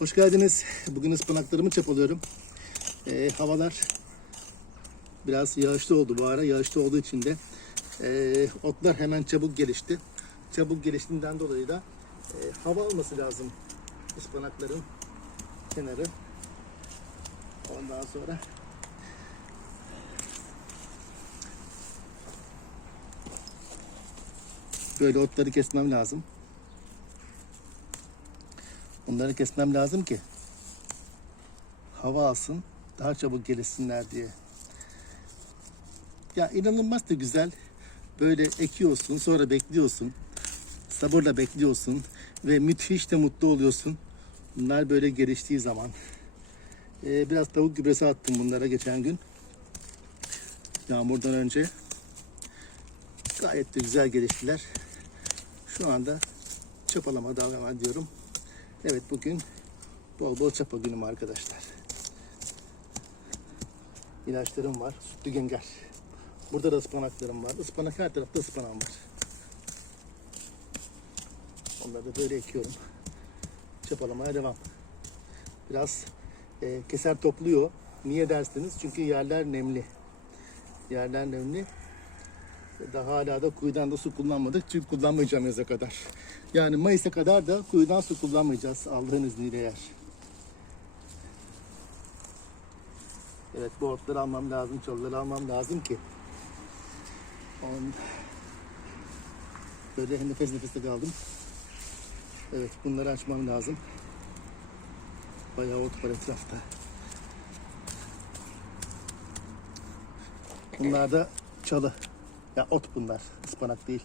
Hoş geldiniz. Bugün ıspanaklarımı çapalıyorum. Ee, havalar biraz yağışlı oldu bu ara. Yağışlı olduğu için de ee, otlar hemen çabuk gelişti. Çabuk geliştiğinden dolayı da ee, hava alması lazım ıspanakların kenarı. Ondan sonra böyle otları kesmem lazım. Onları kesmem lazım ki hava alsın, daha çabuk gelişsinler diye. Ya inanılmaz da güzel. Böyle ekiyorsun, sonra bekliyorsun. Sabırla bekliyorsun ve müthiş de mutlu oluyorsun. Bunlar böyle geliştiği zaman. Ee, biraz tavuk gübresi attım bunlara geçen gün. Yağmurdan önce. Gayet de güzel geliştiler. Şu anda çapalama devam ediyorum. Evet bugün bol bol çapa günüm arkadaşlar. İlaçlarım var. Sütlü genger. Burada da ıspanaklarım var. Ispanak her tarafta ıspanağım var. Onları da böyle ekiyorum. Çapalamaya devam. Biraz e, keser topluyor. Niye dersiniz? Çünkü yerler nemli. Yerler nemli. Daha hala da kuyudan da su kullanmadık. Çünkü kullanmayacağım yaza kadar. Yani Mayıs'a kadar da kuyudan su kullanmayacağız Allah'ın izniyle eğer. Evet bu otları almam lazım, çalıları almam lazım ki. On... Böyle nefes nefese kaldım. Evet bunları açmam lazım. Bayağı ot var etrafta. Bunlar da çalı. Ya ot bunlar. ıspanak değil.